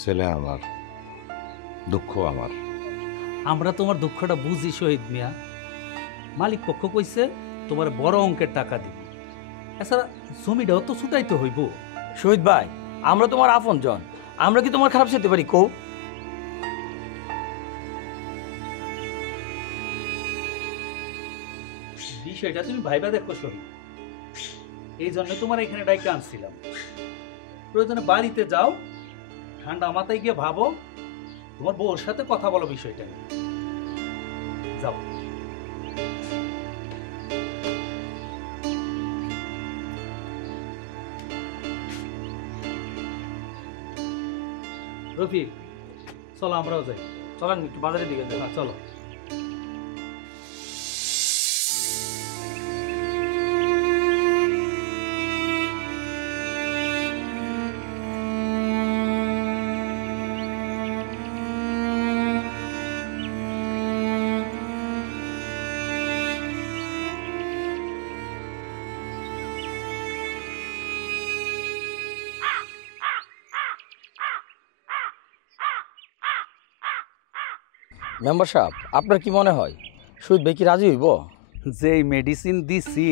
ছেলে আমার, দুঃখ আমার। আমরা তোমার দুঃখটা বুঝি শহীদ মিয়া। মালিক পক্ষ কইছে তোমার বড় অঙ্কের টাকা দিব। এছাড়া জমিটাও তো ছুটাইতে হইব। শহীদ ভাই, আমরা তোমার আপন জন, আমরা কি তোমার খারাপ চাইতে পারি কৌ? বিষয়টা তুমি ভাইবা দেখো শহীদ, এই জন্য তোমার এখানে ডাইকে আনছিলাম। প্রয়োজনে বাড়িতে যাও, ঠান্ডা মাথায় গিয়ে ভাবো, তোমার বউর সাথে কথা বলো বিষয়টা নিয়ে। যাও। রফিক, চলো আমরাও যাই। চলেন একটু বাজারের দিকে যাই। হ্যাঁ, চলো। মেম্বার সাহেব, আপনার কি মনে হয় শহীদ ভাই কি রাজি হইব? যেই মেডিসিন দিছি,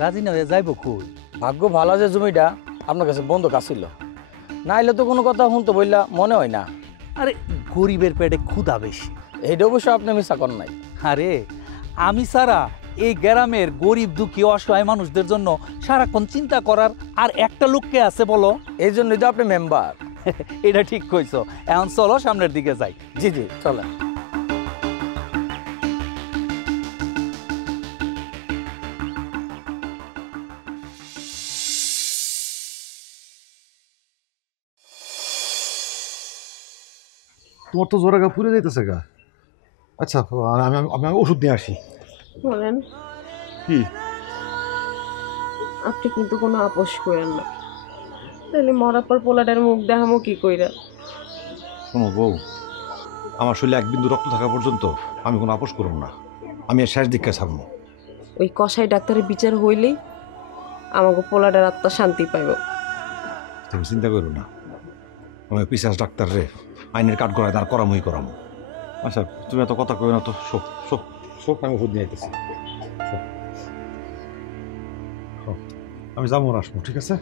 রাজি না হয়ে যাইব কই? ভাগ্য ভালো যে জমিটা আপনার কাছে বন্ধক আসছিল, না এলে তো কোনো কথা শুনতে বললা মনে হয় না। আরে গরিবের পেটে ক্ষুধা বেশি। এইটা অবশ্য আপনি মিশা করেন নাই। আরে আমি সারা এই গ্রামের গরিব দুঃখী অসহায় মানুষদের জন্য সারাক্ষণ চিন্তা করার আর একটা লোককে আছে বলো? এই জন্যই তো আপনি মেম্বার। এটা ঠিক কইছো। এখন চলো সামনের দিকে যাই। জি জি, চলেন। তোমার তো জোরে গা পুড়ে যাইতেছে গা। আচ্ছা, আমি আমি আমি ওষুধ নিয়ে আসি। বলেন, কি? আপনি কিন্তু কোনো আপোষ করেন না, তাহলে মরার পর পোলাটার মুখ দেখামো কি কইরা? শোনো বউ, আমার শরীরে এক বিন্দু রক্ত থাকা পর্যন্ত আমি কোনো আপোষ করব না। আমি এর শেষ দীক্ষায় ছাড়বো। ওই কসাই ডাক্তারের বিচার হইলেই আমাকে পোলাটার আত্মা শান্তি পাইব। তুমি চিন্তা করো না, আমি পিসাস ডাক্তার রে আইনের কাঠ গড়ায় তার করামই করামো। আচ্ছা, তুমি এত কথা কই না তো। শোক শোক শোক, আমি ওষুধ নিয়ে আইতেছি। শোক। আমি যাবো না, আসবো, ঠিক আছে?